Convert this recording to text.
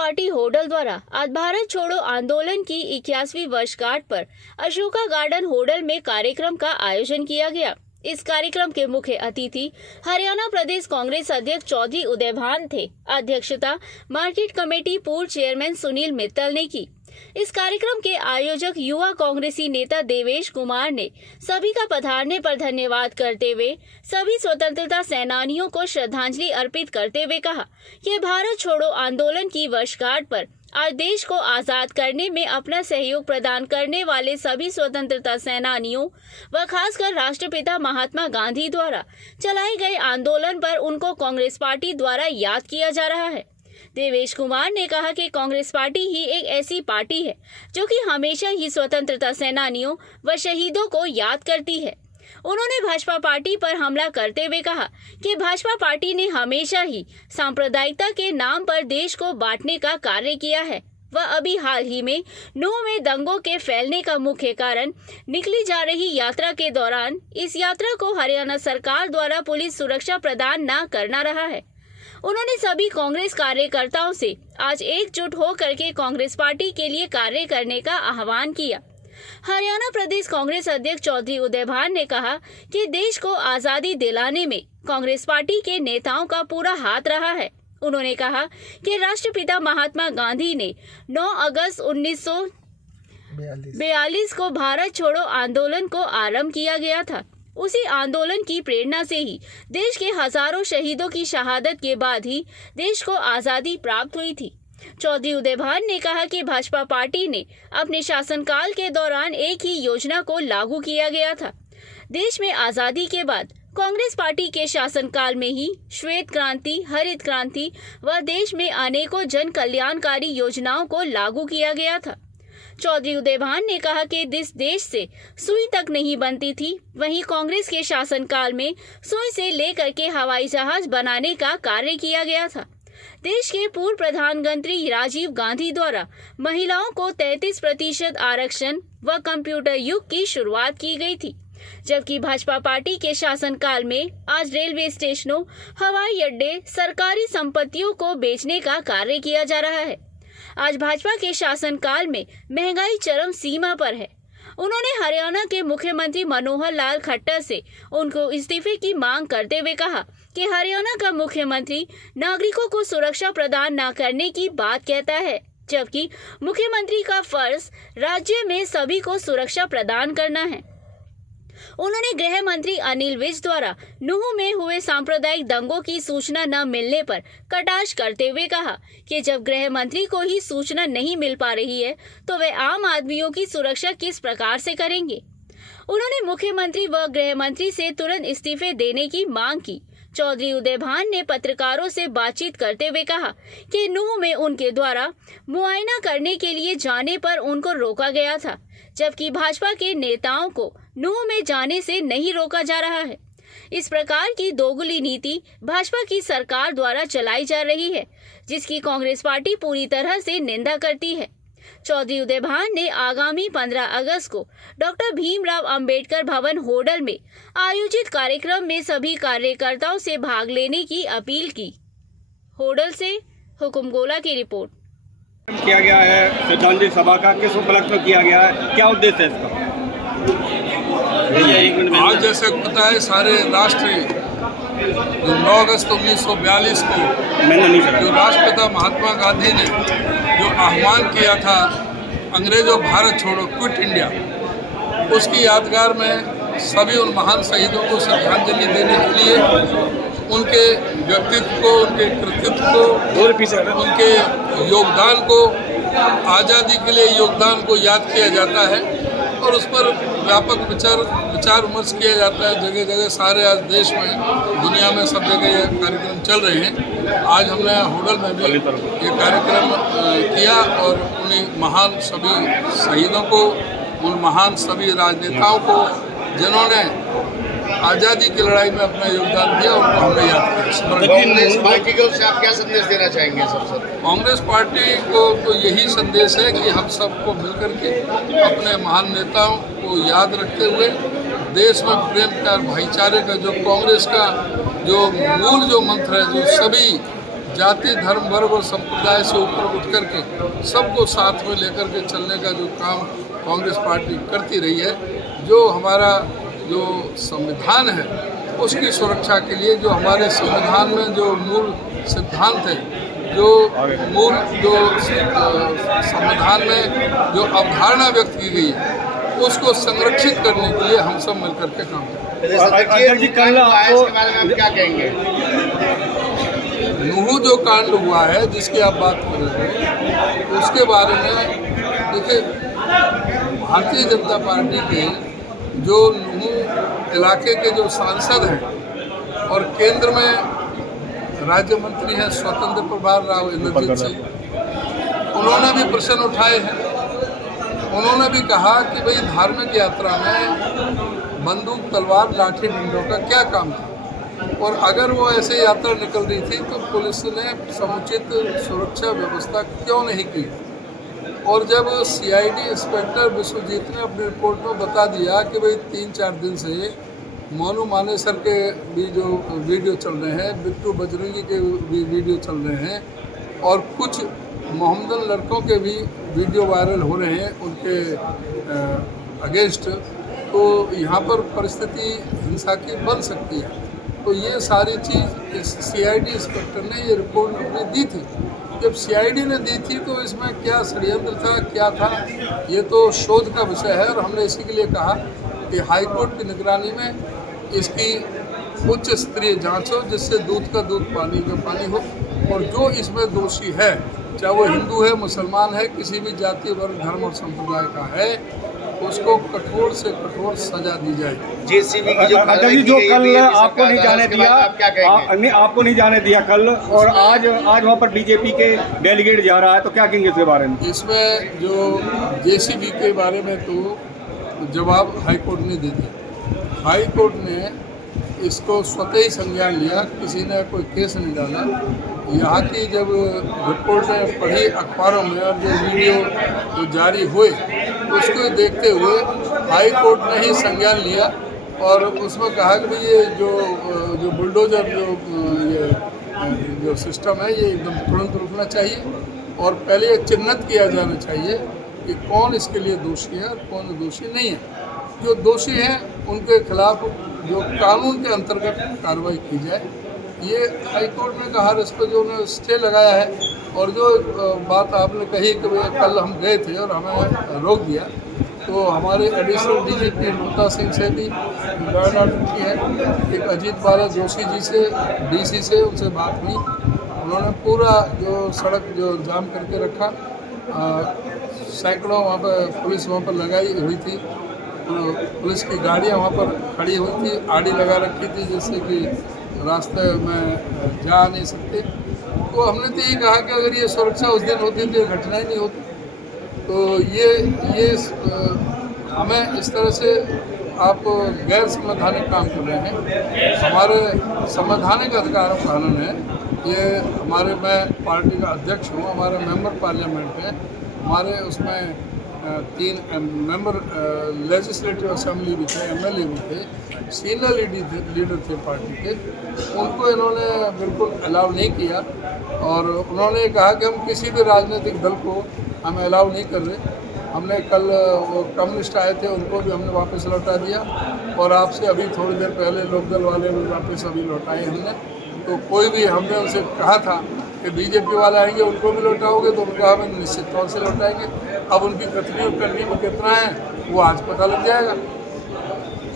Party Hodal द्वारा आज भारत छोड़ो आंदोलन की 81वीं वर्षगांठ पर अशोका गार्डन होडल में कार्यक्रम का आयोजन किया गया। इस कार्यक्रम के मुख्य अतिथि हरियाणा प्रदेश कांग्रेस अध्यक्ष चौधरी उदयभान थे। अध्यक्षता मार्केट कमेटी पूर्व चेयरमैन सुनील मित्तल ने की। इस कार्यक्रम के आयोजक युवा कांग्रेसी नेता देवेश कुमार ने सभी का पधारने पर धन्यवाद करते हुए सभी स्वतंत्रता सेनानियों को श्रद्धांजलि अर्पित करते हुए कहा कि भारत छोड़ो आंदोलन की वर्षगांठ पर आज देश को आजाद करने में अपना सहयोग प्रदान करने वाले सभी स्वतंत्रता सेनानियों व खासकर राष्ट्रपिता महात्मा गांधी द्वारा चलाए गए आंदोलन पर उनको कांग्रेस पार्टी द्वारा याद किया जा रहा है। देवेश कुमार ने कहा कि कांग्रेस पार्टी ही एक ऐसी पार्टी है जो कि हमेशा ही स्वतंत्रता सेनानियों व शहीदों को याद करती है। उन्होंने भाजपा पार्टी पर हमला करते हुए कहा कि भाजपा पार्टी ने हमेशा ही सांप्रदायिकता के नाम पर देश को बांटने का कार्य किया है। वह अभी हाल ही में नूंह में दंगों के फैलने का मुख्य कारण निकली जा रही यात्रा के दौरान इस यात्रा को हरियाणा सरकार द्वारा पुलिस सुरक्षा प्रदान न करना रहा है। उन्होंने सभी कांग्रेस कार्यकर्ताओं से आज एकजुट होकर के कांग्रेस पार्टी के लिए कार्य करने का आह्वान किया। हरियाणा प्रदेश कांग्रेस अध्यक्ष चौधरी उदयभान ने कहा कि देश को आजादी दिलाने में कांग्रेस पार्टी के नेताओं का पूरा हाथ रहा है। उन्होंने कहा कि राष्ट्रपिता महात्मा गांधी ने 9 अगस्त 1942 को भारत छोड़ो आंदोलन को आरंभ किया गया था। उसी आंदोलन की प्रेरणा से ही देश के हजारों शहीदों की शहादत के बाद ही देश को आजादी प्राप्त हुई थी। चौधरी उदयभान ने कहा कि भाजपा पार्टी ने अपने शासनकाल के दौरान एक ही योजना को लागू किया गया था। देश में आजादी के बाद कांग्रेस पार्टी के शासनकाल में ही श्वेत क्रांति, हरित क्रांति व देश में अनेकों जन कल्याणकारी योजनाओं को लागू किया गया था। चौधरी उदयभान ने कहा कि जिस देश से सुई तक नहीं बनती थी, वहीं कांग्रेस के शासनकाल में सुई से लेकर के हवाई जहाज बनाने का कार्य किया गया था। देश के पूर्व प्रधानमंत्री राजीव गांधी द्वारा महिलाओं को 33% आरक्षण व कंप्यूटर युग की शुरुआत की गई थी, जबकि भाजपा पार्टी के शासनकाल में आज रेलवे स्टेशनों, हवाई अड्डे, सरकारी संपत्तियों को बेचने का कार्य किया जा रहा है। आज भाजपा के शासनकाल में महंगाई चरम सीमा पर है। उन्होंने हरियाणा के मुख्यमंत्री मनोहर लाल खट्टर से उनको इस्तीफे की मांग करते हुए कहा कि हरियाणा का मुख्यमंत्री नागरिकों को सुरक्षा प्रदान न करने की बात कहता है, जबकि मुख्यमंत्री का फर्ज राज्य में सभी को सुरक्षा प्रदान करना है। उन्होंने गृह मंत्री अनिल विज द्वारा नूंह में हुए सांप्रदायिक दंगों की सूचना न मिलने पर कटाक्ष करते हुए कहा कि जब गृह मंत्री को ही सूचना नहीं मिल पा रही है तो वे आम आदमियों की सुरक्षा किस प्रकार से करेंगे। उन्होंने मुख्यमंत्री व गृह मंत्री से तुरंत इस्तीफे देने की मांग की। चौधरी उदयभान ने पत्रकारों से बातचीत करते हुए कहा कि नूंह में उनके द्वारा मुआयना करने के लिए जाने पर उनको रोका गया था, जबकि भाजपा के नेताओं को नूंह में जाने से नहीं रोका जा रहा है। इस प्रकार की दोगली नीति भाजपा की सरकार द्वारा चलाई जा रही है, जिसकी कांग्रेस पार्टी पूरी तरह से निंदा करती है। चौधरी उदयभान ने आगामी 15 अगस्त को डॉक्टर भीमराव अंबेडकर भवन होडल में आयोजित कार्यक्रम में सभी कार्यकर्ताओं से भाग लेने की अपील की। होडल से हुकुम गोला की रिपोर्ट। किया गया है श्रद्धांजलि सभा का, किस उपलक्ष्य में किया गया है, क्या उद्देश्य है इसका? आज जैसे पता है सारे राष्ट्र जो 9 अगस्त 1942 को जो राष्ट्रपिता महात्मा गांधी ने जो आह्वान किया था अंग्रेजों भारत छोड़ो, क्विट इंडिया, उसकी यादगार में सभी उन महान शहीदों को श्रद्धांजलि देने के लिए उनके व्यक्तित्व को, उनके कृतित्व को, उनके योगदान को, आज़ादी के लिए योगदान को याद किया जाता है और उस पर व्यापक विचार विमर्श किया जाता है। जगह जगह सारे आज देश में, दुनिया में सब जगह ये कार्यक्रम चल रहे हैं। आज हमने होडल में भी ये कार्यक्रम किया और उन्हीं महान सभी शहीदों को, उन महान सभी राजनेताओं को जिन्होंने आज़ादी की लड़ाई में अपना योगदान दिया, उनको हमने याद किया। कांग्रेस पार्टी को से आप क्या संदेश देना चाहेंगे? सबसे कांग्रेस पार्टी को तो यही संदेश है कि हम सबको मिलकर के अपने महान नेताओं को याद रखते हुए देश में प्रेम प्यार भाईचारे का जो कांग्रेस का जो मूल जो मंत्र है, जो सभी जाति धर्म वर्ग और संप्रदाय से ऊपर उठ करके सबको साथ में लेकर के चलने का जो काम कांग्रेस पार्टी करती रही है, जो हमारा जो संविधान है उसकी सुरक्षा के लिए, जो हमारे संविधान में जो मूल सिद्धांत है, जो मूल जो संविधान में जो अवधारणा व्यक्त की गई है, उसको संरक्षित करने के लिए हम सब मिलकर के काम करें। अध्यक्ष जी, कल आपको इसके बारे में आप क्या कहेंगे? नूहू जो कांड हुआ है जिसकी आप बात कर रहे हैं, उसके बारे में देखिए, भारतीय जनता पार्टी के जो नूहू इलाके के जो सांसद हैं और केंद्र में राज्य मंत्री हैं स्वतंत्र प्रभार राव इंद्रजीत सिंह, उन्होंने भी प्रश्न उठाए हैं। उन्होंने भी कहा कि भाई धार्मिक यात्रा में बंदूक तलवार लाठी डंडों का क्या काम था, और अगर वो ऐसे यात्रा निकल रही थी तो पुलिस ने समुचित सुरक्षा व्यवस्था क्यों नहीं की। और जब सीआईडी इंस्पेक्टर विश्वजीत ने अपनी रिपोर्ट में बता दिया कि भाई 3-4 दिन से मोनू मानेसर के भी जो वीडियो चल रहे हैं, बिट्टू बजरंगी के भी वीडियो चल रहे हैं, और कुछ मोहम्मदन लड़कों के भी वीडियो वायरल हो रहे हैं उनके अगेंस्ट, तो यहाँ पर परिस्थिति हिंसा की बन सकती है। तो ये सारी चीज़ इस सीआईडी इंस्पेक्टर ने ये रिपोर्ट अपनी दी थी। जब सीआईडी ने दी थी तो इसमें क्या षड्यंत्र था, क्या था, ये तो शोध का विषय है। और हमने इसी के लिए कहा कि हाईकोर्ट की निगरानी में इसकी उच्च स्तरीय जांच हो, जिससे दूध का दूध पानी का पानी हो, और जो इसमें दोषी है, चाहे वो हिंदू है, मुसलमान है, किसी भी जाति वर्ग धर्म और संप्रदाय का है, उसको कठोर से कठोर सजा दी जाए। जेसीबी की जो कल आपको नहीं जाने दिया, आपको नहीं जाने दिया कल, और आज वहाँ पर बीजेपी के डेलीगेट जा रहा है, तो क्या कहेंगे इसके बारे में? इसमें जो जेसीबी के बारे में तो जवाब हाईकोर्ट ने दे दिया। हाईकोर्ट ने इसको स्वतः ही संज्ञान लिया, किसी ने कोई केस नहीं डाला। यहाँ की जब रिपोर्टें पढ़ी अखबारों में और जो वीडियो जो जारी हुए, उसको देखते हुए हाई कोर्ट ने ही संज्ञान लिया और उसमें कहा कि भाई ये जो बुलडोजर जो सिस्टम है, ये एकदम तुरंत रुकना चाहिए, और पहले ये चिन्हित किया जाना चाहिए कि कौन इसके लिए दोषी है और कौन दोषी नहीं है। जो दोषी हैं उनके खिलाफ जो कानून के अंतर्गत कार्रवाई की जाए, ये हाईकोर्ट ने कहा। इस पर जो उन्होंने स्टे लगाया है, और जो बात आपने कही कि भाई कल हम गए थे और हमें रोक दिया, तो हमारे एडिशनल डीजीपी ममता सिंह से भी ऑर्डर की है। एक अजीत बाला जोशी जी से, डीसी से उनसे बात हुई, उन्होंने पूरा जो सड़क जो जाम करके रखा, सैकड़ों वहाँ पर पुलिस वहाँ पर लगाई हुई थी, तो पुलिस की गाड़ियाँ वहाँ पर खड़ी हुई थी, आड़ी लगा रखी थी, जिससे कि रास्ते में जा नहीं सकते। तो हमने तो यही कहा कि अगर ये सुरक्षा उस दिन होती तो ये घटना ही नहीं होती। तो ये हमें इस तरह से आप गैर संवैधानिक काम कर रहे हैं। हमारे संवैधानिक अधिकारों का हनन है ये। हमारे, मैं पार्टी का अध्यक्ष हूँ, हमारे मेंबर पार्लियामेंट है, हमारे उसमें 3 मेंबर लेजिस्लेटिव असेंबली भी थे, एमएलए भी थे, सीनियर लीडर थे पार्टी के, उनको इन्होंने बिल्कुल अलाउ नहीं किया। और उन्होंने कहा कि हम किसी भी राजनीतिक दल को हम अलाउ नहीं कर रहे। हमने कल वो कम्युनिस्ट आए थे, उनको भी हमने वापस लौटा दिया, और आपसे अभी थोड़ी देर पहले लोकदल वाले भी वापस अभी लौटाए हमने। तो कोई भी, हमने उनसे कहा था कि बीजेपी वाले आएंगे उनको भी लौटाओगे, तो उनको हमें निश्चित तौर से लौटाएंगे। अब उनकी कथनी और करनी में कितना है वो आज पता लग जाएगा।